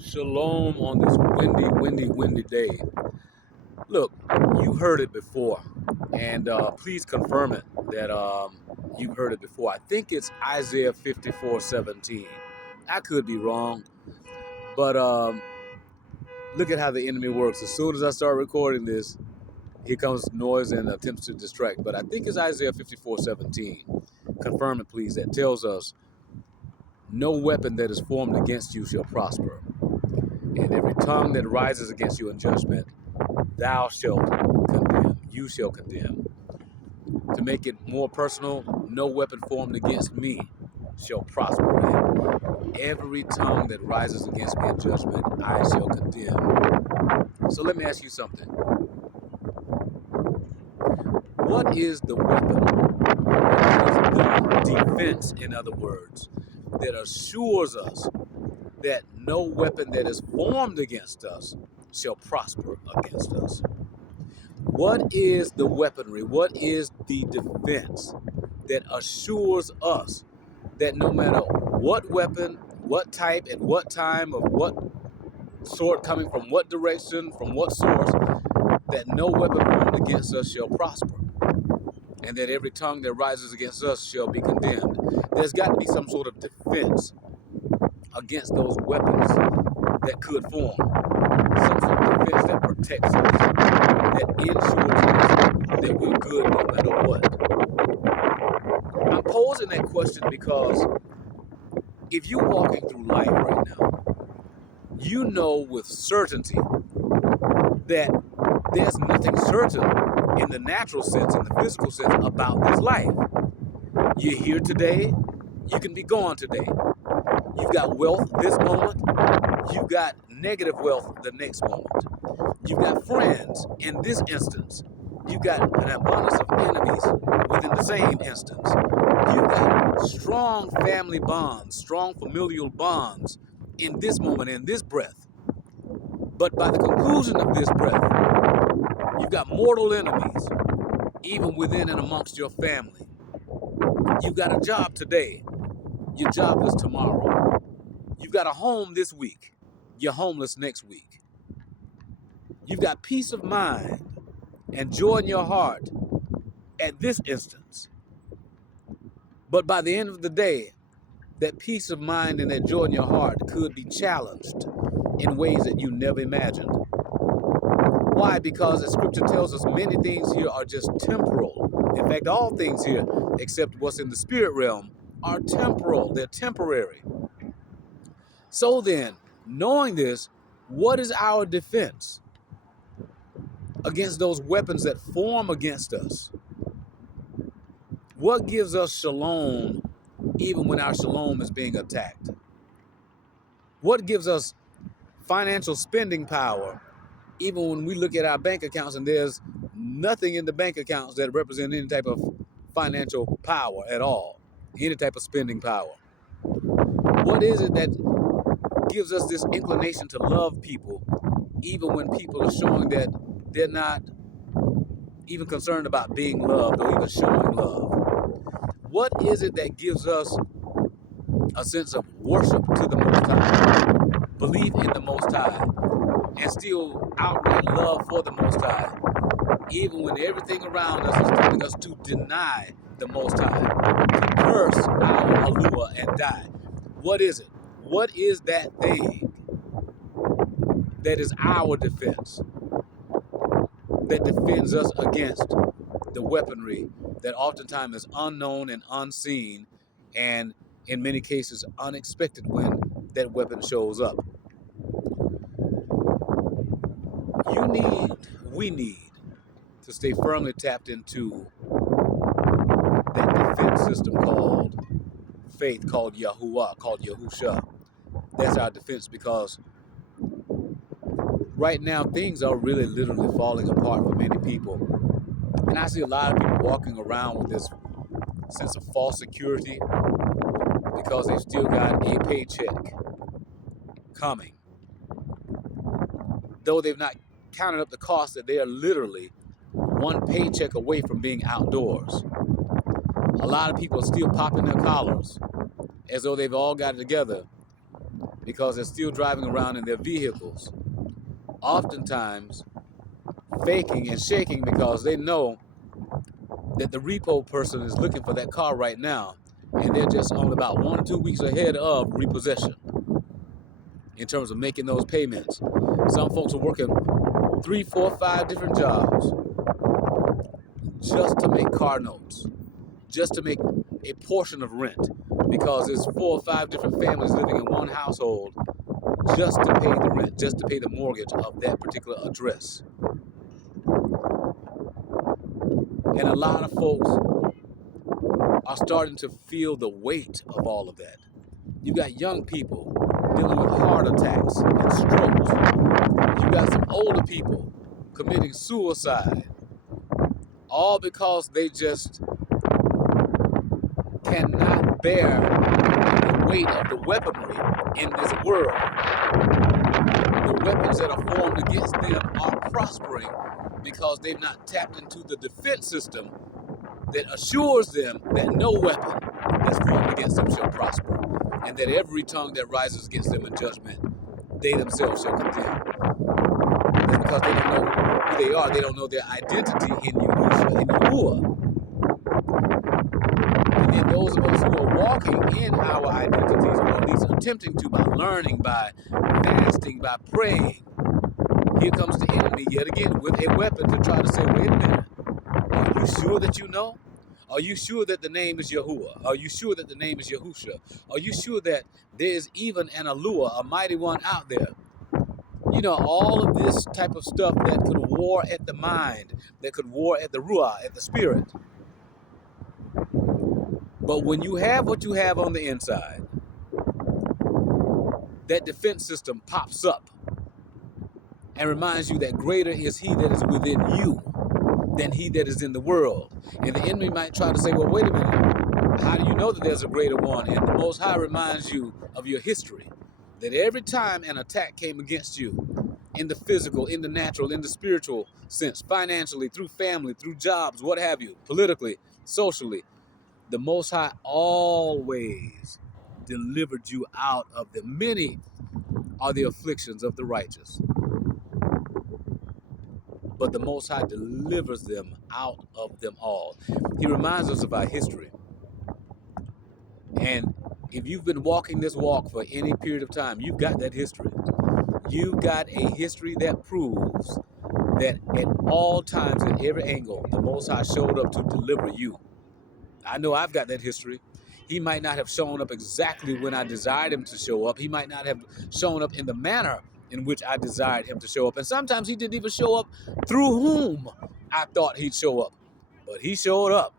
Shalom on this windy day. Look, you've heard it before, and please confirm it that you've heard it before. I think it's Isaiah 54:17. I could be wrong, but look at how the enemy works. As soon as I start recording this, here comes noise and attempts to distract. But I think it's Isaiah 54:17. Confirm it, please. That tells us, no weapon that is formed against you shall prosper, and every tongue that rises against you in judgment, thou shalt condemn. You shall condemn. To make it more personal, no weapon formed against me shall prosper. And every tongue that rises against me in judgment, I shall condemn. So let me ask you something. What is the weapon? What is the defense, in other words, that assures us that no weapon that is formed against us shall prosper against us? What is the weaponry? What is the defense that assures us that no matter what weapon, what type, at what time, of what sort, coming from what direction, from what source, that no weapon formed against us shall prosper, and that every tongue that rises against us shall be condemned? There's got to be some sort of defense against those weapons that could form, some sort of defense that protects us, that ensures us that we're good no matter what. I'm posing that question because if you're walking through life right now, you know with certainty that there's nothing certain in the natural sense, in the physical sense, about this life. You're here today, you can be gone today. You've got wealth this moment, you've got negative wealth the next moment. You've got friends in this instance. You've got an abundance of enemies within the same instance. You've got strong family bonds, strong familial bonds in this moment, in this breath. But by the conclusion of this breath, you've got mortal enemies, even within and amongst your family. You've got a job today, you're jobless tomorrow. You've got a home this week, you're homeless next week. You've got peace of mind and joy in your heart at this instance. But by the end of the day, that peace of mind and that joy in your heart could be challenged in ways that you never imagined. Why? Because as scripture tells us, many things here are just temporal. In fact, all things here, except what's in the spirit realm, are temporal. They're temporary. So then, knowing this, what is our defense against those weapons that form against us? What gives us shalom even when our shalom is being attacked? What gives us financial spending power even when we look at our bank accounts and there's nothing in the bank accounts that represent any type of financial power at all, any type of spending power? What is it that gives us this inclination to love people even when people are showing that they're not even concerned about being loved or even showing love? What is it that gives us a sense of worship to the Most High, belief in the Most High, and still outright love for the Most High, even when everything around us is telling us to deny the Most High, to curse our Alua and die? What is it? What is that thing that is our defense, that defends us against the weaponry that oftentimes is unknown and unseen, and in many cases unexpected when that weapon shows up? We need to stay firmly tapped into that defense system called faith, called Yahuwah, called Yahusha. That's our defense, because right now things are really literally falling apart for many people. And I see a lot of people walking around with this sense of false security because they've still got a paycheck coming. Though they've not counted up the cost that they are literally one paycheck away from being outdoors. A lot of people are still popping their collars as though they've all got it together, because they're still driving around in their vehicles, oftentimes faking and shaking because they know that the repo person is looking for that car right now, and they're just only about 1 or 2 weeks ahead of repossession in terms of making those payments. Some folks are working 3, 4, 5 different jobs just to make car notes, just to make a portion of rent, because there's 4 or 5 different families living in one household just to pay the rent, just to pay the mortgage of that particular address. And a lot of folks are starting to feel the weight of all of that. You got young people dealing with heart attacks and strokes. You got some older people committing suicide, all because they just cannot bear the weight of the weaponry in this world. The weapons that are formed against them are prospering because they've not tapped into the defense system that assures them that no weapon that's formed against them shall prosper, and that every tongue that rises against them in judgment, they themselves shall condemn. It's because they don't know who they are. They don't know their identity in Yahushua, in Yahuwah. And then those of us who are walking in our identities, or at least attempting to, by learning, by fasting, by praying, here comes the enemy yet again with a weapon to try to say, wait a minute, are you sure that you know? Are you sure that the name is Yahuwah? Are you sure that the name is Yahusha? Are you sure that there is even an Alua, a mighty one out there? You know, all of this type of stuff that could war at the mind, that could war at the Ruah, at the spirit. But when you have what you have on the inside, that defense system pops up and reminds you that greater is he that is within you than he that is in the world. And the enemy might try to say, well, wait a minute, how do you know that there's a greater one? And the Most High reminds you of your history, that every time an attack came against you, in the physical, in the natural, in the spiritual sense, financially, through family, through jobs, what have you, politically, socially, the Most High always delivered you out of them. Many are the afflictions of the righteous, but the Most High delivers them out of them all. He reminds us of our history. And if you've been walking this walk for any period of time, you've got that history. You've got a history that proves that at all times, at every angle, the Most High showed up to deliver you. I know I've got that history. He might not have shown up exactly when I desired him to show up. He might not have shown up in the manner in which I desired him to show up. And sometimes he didn't even show up through whom I thought he'd show up. But he showed up.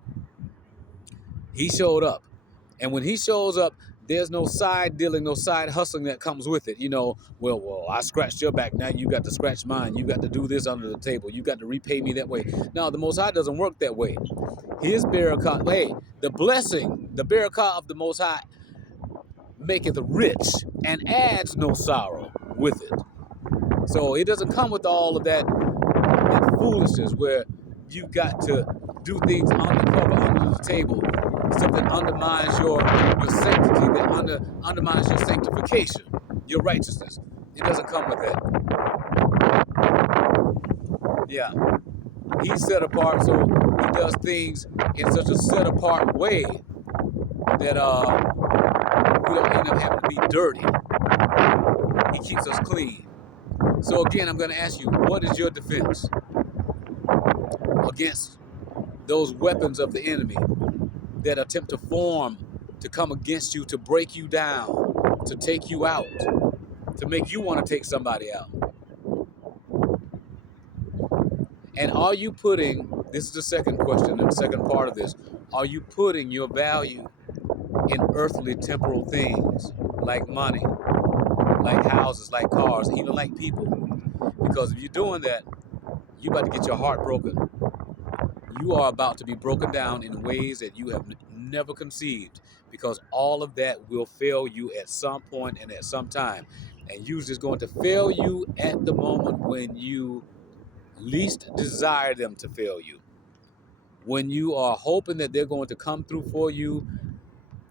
He showed up. And when he shows up, there's no side dealing, no side hustling that comes with it. You know, well, I scratched your back. Now you got to scratch mine. You got to do this under the table. You got to repay me that way. No, the Most High doesn't work that way. His barakah, hey, the blessing, the barakah of the Most High maketh rich and adds no sorrow with it. So it doesn't come with all of that foolishness where you've got to do things undercover, under the table, stuff that undermines your sanctity, that undermines your sanctification, your righteousness. It doesn't come with that. Yeah. He's set apart, so he does things in such a set apart way that we don't end up having to be dirty. He keeps us clean. So again, I'm going to ask you, what is your defense against those weapons of the enemy that attempt to form, to come against you, to break you down, to take you out, to make you want to take somebody out? And are you putting, this is the second question, and the second part of this, are you putting your value in earthly temporal things like money, like houses, like cars, even like people? Because if you're doing that, you're about to get your heart broken. You are about to be broken down in ways that you have never conceived, because all of that will fail you at some point and at some time. And usually it's going to fail you at the moment when you least desire them to fail you. When you are hoping that they're going to come through for you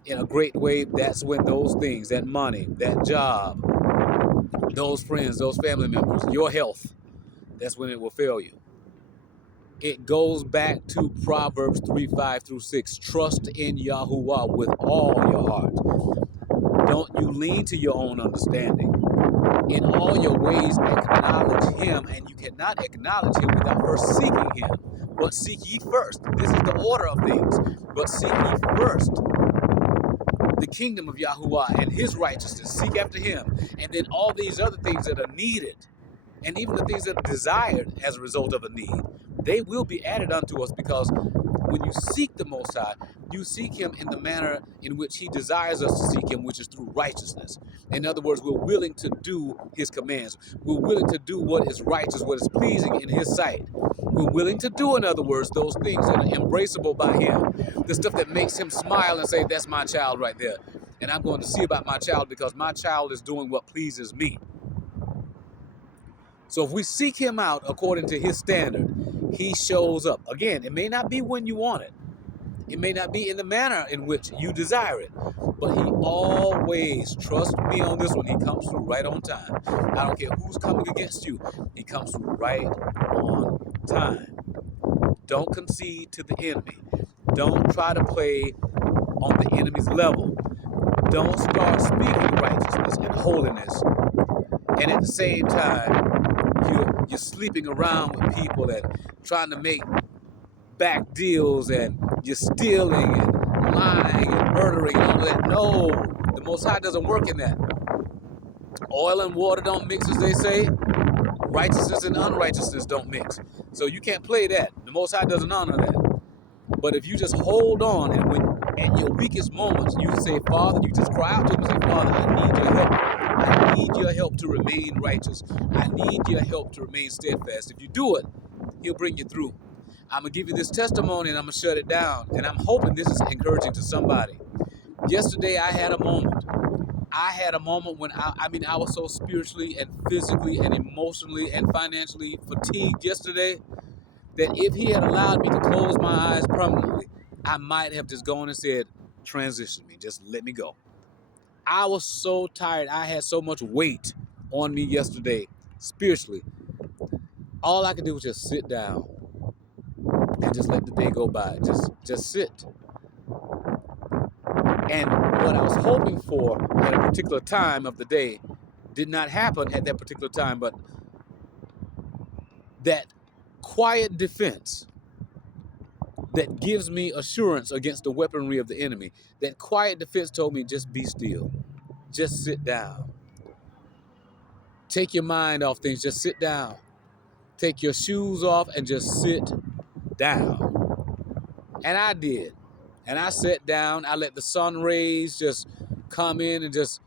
in a great way, that's when those things, that money, that job, those friends, those family members, your health, that's when it will fail you. It goes back to Proverbs 3:5-6. Trust in Yahuwah with all your heart. Don't you lean to your own understanding. In all your ways acknowledge him, and you cannot acknowledge him without first seeking him. But seek ye first. This is the order of things. But seek ye first the kingdom of Yahuwah and his righteousness. Seek after him. And then all these other things that are needed, and even the things that are desired as a result of a need, they will be added unto us, because when you seek the Most High, you seek him in the manner in which he desires us to seek him, which is through righteousness. In other words, we're willing to do his commands. We're willing to do what is righteous, what is pleasing in his sight. We're willing to do, in other words, those things that are embraceable by him. The stuff that makes him smile and say, that's my child right there. And I'm going to see about my child because my child is doing what pleases me. So if we seek him out according to his standard, he shows up. Again, it may not be when you want it. It may not be in the manner in which you desire it. But he always, trust me on this one, he comes through right on time. I don't care who's coming against you. He comes through right on time. Don't concede to the enemy. Don't try to play on the enemy's level. Don't start speaking righteousness and holiness, and at the same time, you're sleeping around with people and trying to make back deals, and you're stealing and lying and murdering and all that. No, the Most High doesn't work in that. Oil and water don't mix, as they say. Righteousness and unrighteousness don't mix. So you can't play that. The Most High doesn't honor that. But if you just hold on, and when at your weakest moments you say, Father, you just cry out to him and say, Father, I need your help. I need your help to remain righteous. I need your help to remain steadfast. If you do it, he'll bring you through. I'm going to give you this testimony and I'm going to shut it down. And I'm hoping this is encouraging to somebody. Yesterday I had a moment. I had a moment when I was so spiritually and physically and emotionally and financially fatigued yesterday that if he had allowed me to close my eyes permanently, I might have just gone and said, transition me, just let me go. I was so tired. I had so much weight on me yesterday, spiritually. All I could do was just sit down and just let the day go by. Just sit. And what I was hoping for at a particular time of the day did not happen at that particular time, but that quiet defense that gives me assurance against the weaponry of the enemy. That quiet defense told me, just be still. Just sit down. Take your mind off things. Just sit down. Take your shoes off and just sit down. And I did. And I sat down. I let the sun rays just come in and just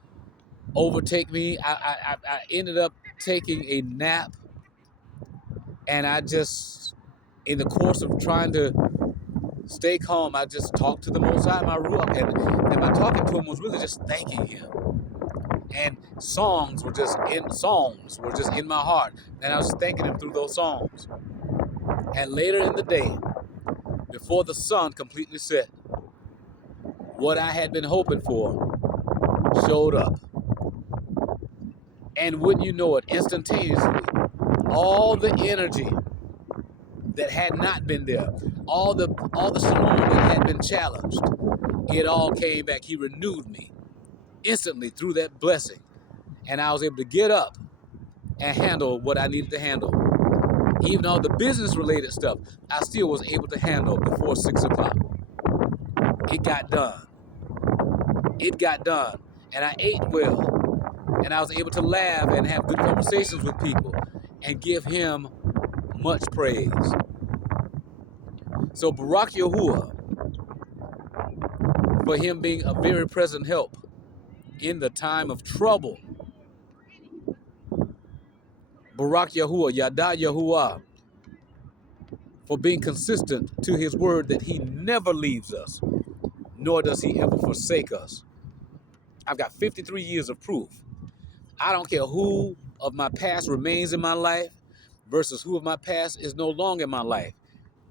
overtake me. I ended up taking a nap. And I just, in the course of trying to stay calm, I just talked to the Most High, my Ruach, and my talking to him was really just thanking him. And songs were just in my heart, and I was thanking him through those songs. And later in the day, before the sun completely set, what I had been hoping for showed up. And wouldn't you know it, instantaneously, all the energy that had not been there, all the shalom that had been challenged, it all came back. He renewed me instantly through that blessing. And I was able to get up and handle what I needed to handle. Even all the business-related stuff, I still was able to handle before 6 o'clock. It got done. It got done. And I ate well. And I was able to laugh and have good conversations with people and give him much praise. So Barak Yahuwah, for him being a very present help in the time of trouble. Barak Yahuwah, Yada Yahuwah, for being consistent to his word that he never leaves us, nor does he ever forsake us. I've got 53 years of proof. I don't care who of my past remains in my life versus who of my past is no longer in my life.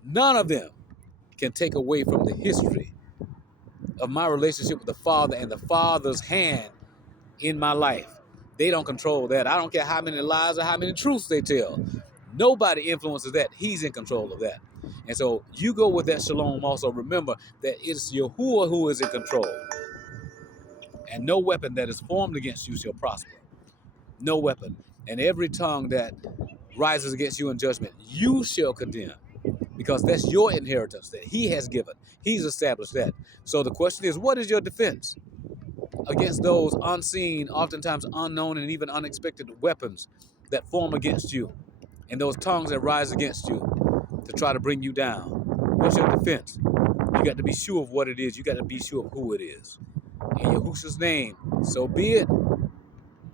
None of them can take away from the history of my relationship with the Father and the Father's hand in my life. They don't control that. I don't care how many lies or how many truths they tell. Nobody influences that. He's in control of that. And so you go with that shalom also. Remember that it's Yahuwah who is in control. And no weapon that is formed against you shall prosper. No weapon. And every tongue that rises against you in judgment, you shall condemn. Because that's your inheritance that he has given. He's established that. So the question is, what is your defense against those unseen, oftentimes unknown, and even unexpected weapons that form against you, and those tongues that rise against you to try to bring you down? What's your defense? You got to be sure of what it is. You got to be sure of who it is. In Yahushua's name, so be it.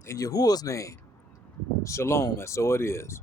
In Yahuwah's name, shalom, and so it is.